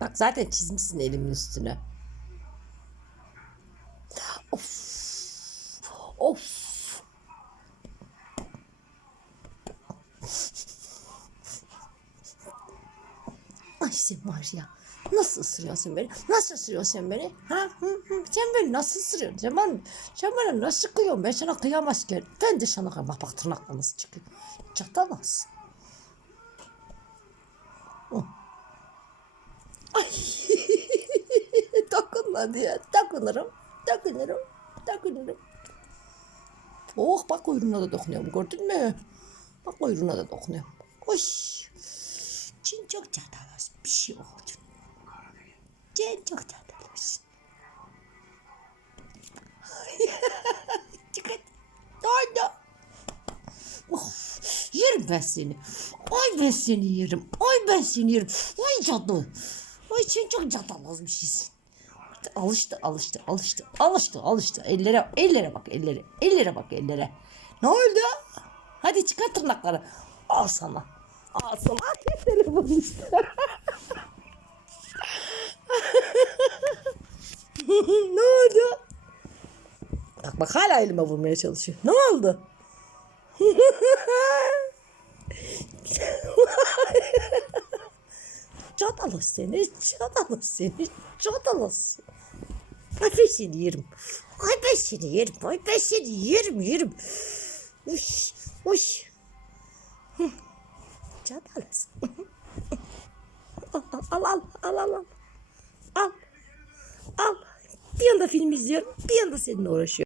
Bak zaten çizmişsin elimin üstüne. Of. Of. Ay sen var ya. Nasıl ısırıyorsun beni? Nasıl ısırıyorsun beni? Ha? Hı, hı. Sen beni nasıl ısırıyorsun? Sen, ben, sen bana nasıl kıyıyorsun? Ben sana kıyamazken. Ben de sana kıyamam. Bak tırnakla nasıl çıkıyor. Çatamaz. Oh. Ay. Dokunma diye. Dokunurum. Dokunurum. Dokunurum. Oh bak kuyruğuna da dokunuyorum. Gördün mü? Bak kuyruğuna da dokunuyorum. Oy. Çin çok çatalos bir şey oldu. Çin çok. Dikkat. Orada. Oh, yerim ben seni. Ay ben seni yerim. Ay ben seni yerim. Ay cadı. Ay sen çok cadalozmuşsun. Alıştı, alıştı, alıştı, alıştı, alıştı. Ellere, ellere bak, ellere, ellere bak, ellere. Ne oldu? Hadi çıkar tırnakları. Al sana. Al sana. Ay, oldu? Bak bak hala elime vurmaya çalışıyor. Ne oldu? Çatalı seni, çatalı seni, çatalı seni. Ay ben seni yerim. Ay ben seni yerim. Ay ben seni yerim, yerim. Uş, uş. Çatalı al, al. Al. Al. Bir yanda film izliyorum, bir yanda seninle uğraşıyorum.